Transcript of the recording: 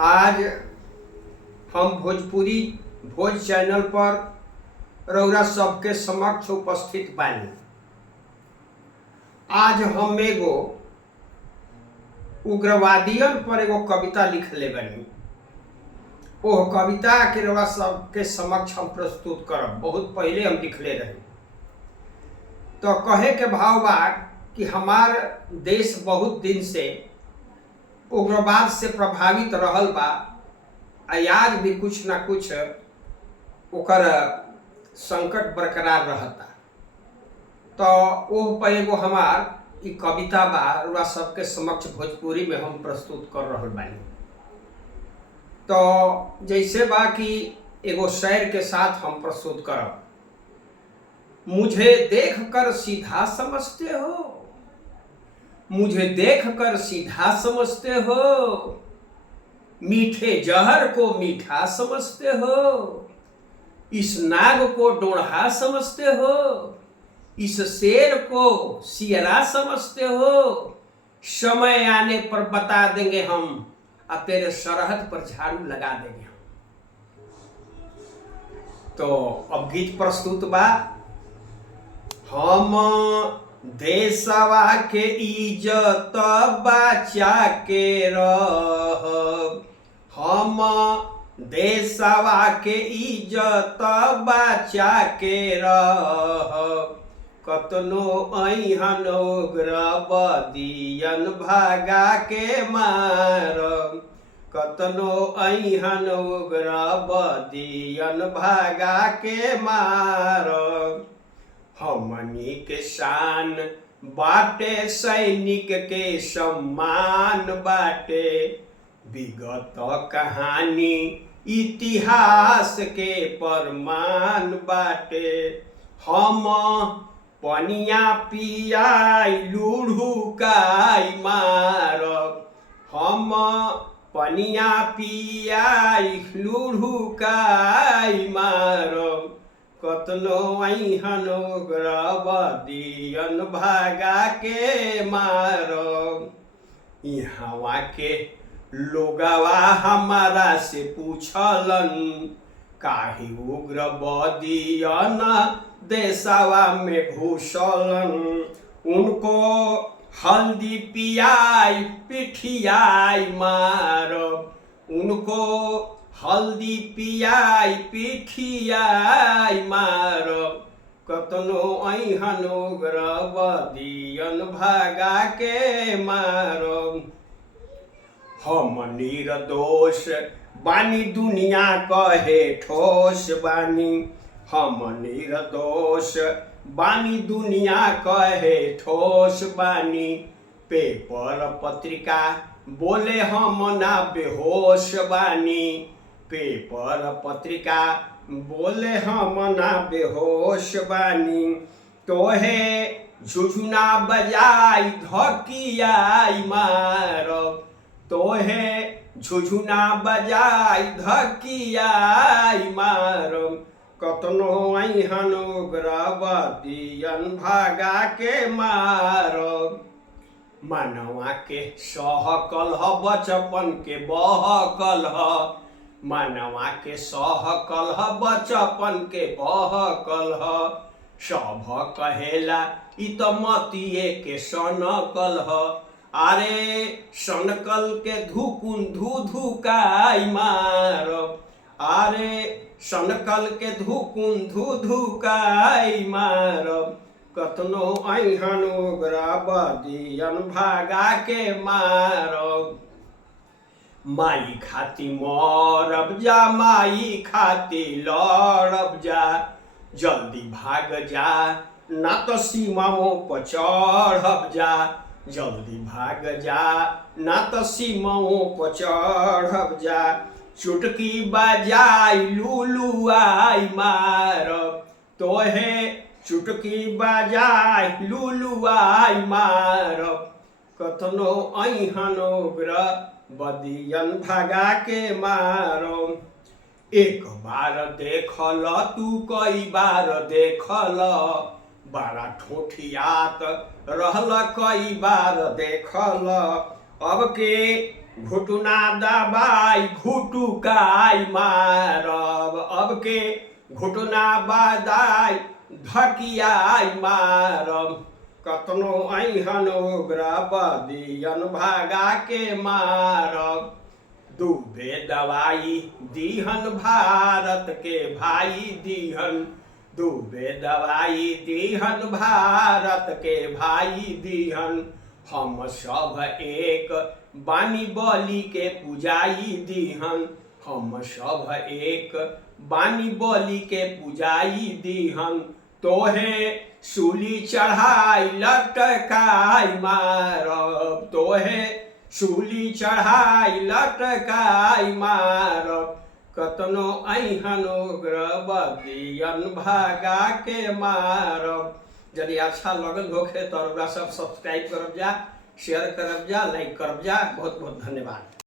आज हम भोजपुरी भोज चैनल पर रउरा सबके समक्ष उपस्थित बानी। आज हम एगो उग्रवादियन पर एगो कविता लिखले बानी। ओह कविता के रउरा सबके समक्ष हम प्रस्तुत करब। बहुत पहले हम लिखले रही। तो कहे के भाव बा कि हमार देश बहुत दिन से उग्रवाद से प्रभावित रहल बा। आज भी कुछ ना कुछ ओकर संकट बरकरार रहता। तो ओह पर एगो हमार ई कविता बा रउरा सबके समक्ष भोजपुरी में हम प्रस्तुत कर रहल बानी। तो जैसे बा कि एगो शेर के साथ हम प्रस्तुत करब। मुझे देखकर सीधा समझते हो, मुझे देखकर सीधा समझते हो, मीठे जहर को मीठा समझते हो, इस नाग को डोढ़ा समझते हो, इस शेर को सियरा समझते हो। समय आने पर बता देंगे हम, और तेरे सरहद पर झाड़ू लगा देंगे हम। तो अब गीत प्रस्तुत बा। हम देशवा के इज्जत बचा के रहब, हम देशवा के इज्जत बचा के रहब। कतनो अइहन उग्रवादियन भागा के मारब, कतनो अइहन उग्रवादियन भागा के मारब। हमनी के शान बाटे सैनिक के सम्मान बाटे, विगत कहानी इतिहास के प्रमाण बाटे। हम पनिया पियाई लुढ़ुकाई मारब, हम पनिया पियाई लुढ़ुकाई मारब। कतनो अइहन उग्रवादियन भागा के मारब। इहवा के लोगवा हमारा से पूछलन, काहे उग्रवादियन देशवा में घुसलन। उनको हल्दी पियाई पिठियाई मारब, उनको हल्दी पियाई पिठियाई मारब। कतनो अइहन उग्रवादियन भागा के मारब। हम निर्दोष बानी दुनिया कहे ठोस बानी, हम निर्दोष बानी दुनिया कहे ठोस बानी। पेपर पत्रिका बोले हम ना बेहोश बानी, पेपर पत्रिका बोले हम ना बेहोश बानी। तोहे झुझुना बजाई धकियाई मारब, तोहे झुझुना बजाई धकियाई मारब। कतनो अइहन उग्रवादियन भागा के मारब। मानवा के सहकल ह बचपन के बहकल ह, मानवा के सहकल ह बचपन के बहकल ह। सब कहेला इ त मतिए के सनकल ह, अरे सनकल के धुकुन धुधुकाई मारब, अरे सनकल के धुकुन धुधुकाई मारब। कतनो अइहन उग्रवादियन भागा के मारब। माई खाती मरब जा, माई खाती लड़ब जा, जल्दी भाग जा ना तो सीमाओं पर चढ़ब जा, जल्दी भाग जा ना तो सीमाओं पर चढ़ब जा। चुटकी बजाई लुलुआई मारब, तोहे चुटकी बजाई लुलुआई मारब। कतनो अइहन उग्रवादियन भागा के मारब। एक बार देखल तू कई बार देखल, बड़ा ठोठियात रहल कई बार देखल। अब के घुटना दबाई घुटुकाई मारब, अब के घुटना बदाई धकियाई मारब, कतनो अहन उग्र बदियन भागा के मारब, दुबे दवाई दीहन भारत के भाई दीहन, दुबे दवाई दीहन भारत के भाई दीहन, हम सब एक बानी बलि के पुजाई दीहन, हम सब एक बानी बलि के पुजाई दीहन, तोहे सूली चढ़ाई लटकाई मारब, तोहे सूली चढ़ाई लटकाई मारब, कतनो अहन उग्र बदियन भागा के मारब। यदि अच्छा लगल होखे तो सब सब्सक्राइब करब जा, शेयर करब जा, लाइक करब जा। बहुत बहुत धन्यवाद।